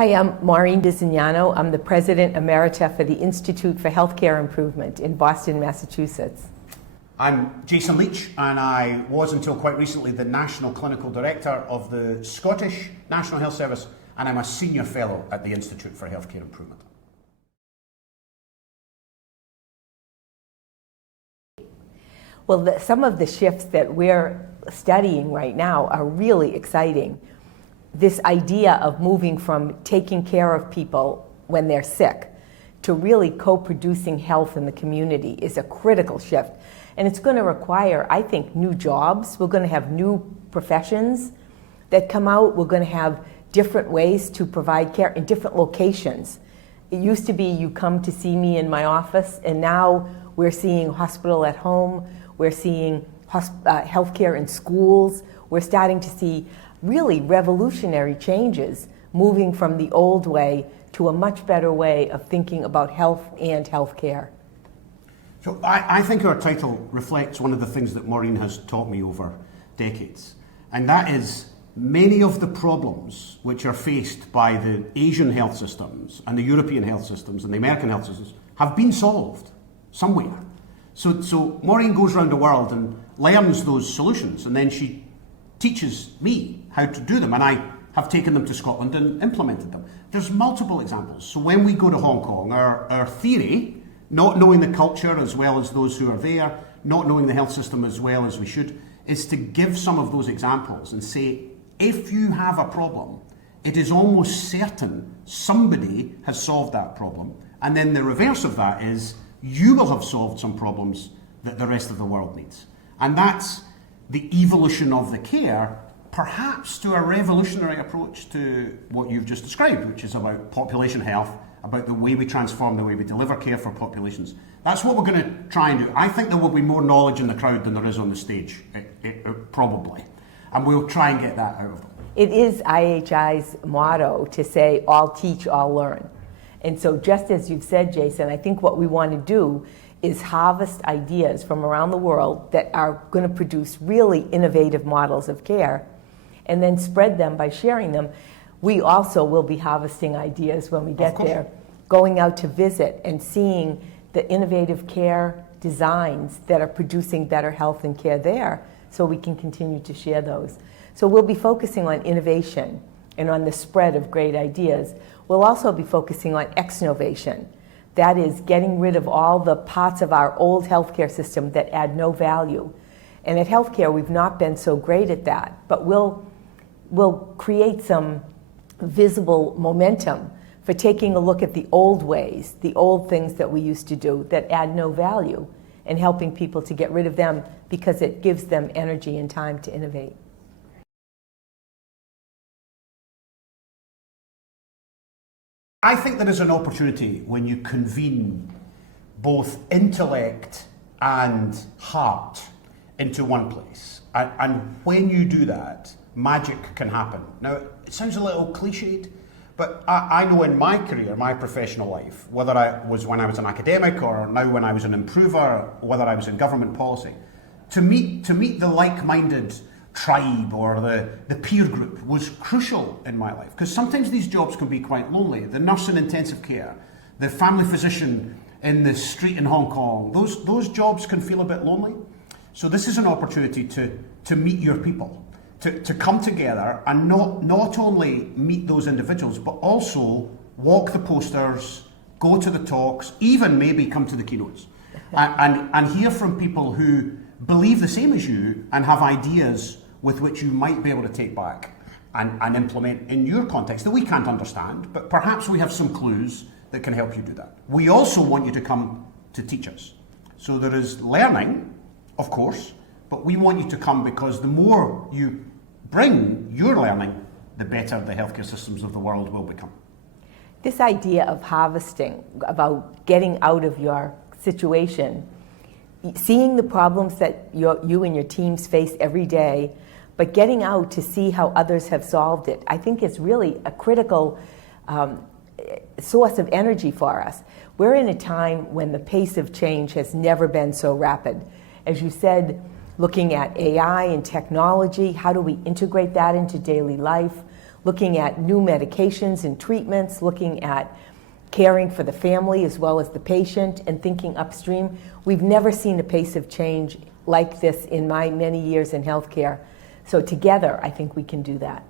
Hi, I'm Maureen Bisognano. I'm the President Emerita for the Institute for Healthcare Improvement in Boston, Massachusetts. I'm Jason Leitch, and I was until quite recently the National Clinical Director of the Scottish National Health Service, and I'm a Senior Fellow at the Institute for Healthcare Improvement. Well, some of the shifts that we're studying right now are really exciting. This idea of moving from taking care of people when they're sick to really co-producing health in the community is a critical shift. And it's going to require, I think, new jobs. We're going to have new professions that come out. We're going to have different ways to provide care in different locations. It used to be you come to see me in my office, and now we're seeing hospital at home. We're seeing healthcare in schools. We're starting to see really revolutionary changes, moving from the old way to a much better way of thinking about health and healthcare. So I think our title reflects one of the things that Maureen has taught me over decades, and that is many of the problems which are faced by the Asian health systems and the European health systems and the American health systems have been solved somewhere. So Maureen goes around the world and learns those solutions, and then she teaches me how to do them, and I have taken them to Scotland and implemented them. There's multiple examples. So when we go to Hong Kong, our theory, not knowing the culture as well as those who are there, not knowing the health system as well as we should, is to give some of those examples and say, if you have a problem, it is almost certain somebody has solved that problem, and then the reverse of that is you will have solved some problems that the rest of the world needs. And that's the evolution of the care, perhaps to a revolutionary approach to what you've just described, which is about population health, about the way we transform the way we deliver care for populations. That's what we're going to try and do. I think there will be more knowledge in the crowd than there is on the stage, probably. And we'll try and get that out of them. It is IHI's motto to say, all teach, all learn. And so just as you've said, Jason, I think what we want to do is harvest ideas from around the world that are going to produce really innovative models of care and then spread them by sharing them. We also will be harvesting ideas when we get there, going out to visit and seeing the innovative care designs that are producing better health and care there, so we can continue to share those. So we'll be focusing on innovation and on the spread of great ideas. We'll also be focusing on exnovation. That is getting rid of all the parts of our old healthcare system that add no value. And at healthcare, we've not been so great at that, but we'll create some visible momentum for taking a look at the old ways, the old things that we used to do that add no value, and helping people to get rid of them because it gives them energy and time to innovate. I think there is an opportunity when you convene both intellect and heart into one place. And when you do that, magic can happen. Now, it sounds a little cliched, but I know in my career, my professional life, whether I was when I was an academic or now when I was an improver, or whether I was in government policy, to meet the like-minded tribe or the peer group was crucial in my life, because sometimes these jobs can be quite lonely. The nurse in intensive care, the family physician in the street in Hong Kong, those jobs can feel a bit lonely. So this is an opportunity to meet your people, to come together and not only meet those individuals, but also walk the posters, go to the talks, even maybe come to the keynotes, and hear from people who believe the same as you and have ideas with which you might be able to take back and implement in your context that we can't understand, but perhaps we have some clues that can help you do that. We also want you to come to teach us. So there is learning, of course, but we want you to come because the more you bring your learning, the better the healthcare systems of the world will become. This idea of harvesting, about getting out of your situation, seeing the problems that you and your teams face every day, but getting out to see how others have solved it, I think is really a critical source of energy for us. We're in a time when the pace of change has never been so rapid. As you said, looking at AI and technology, how do we integrate that into daily life, looking at new medications and treatments, looking at caring for the family as well as the patient, and thinking upstream. We've never seen a pace of change like this in my many years in healthcare. So together, I think we can do that.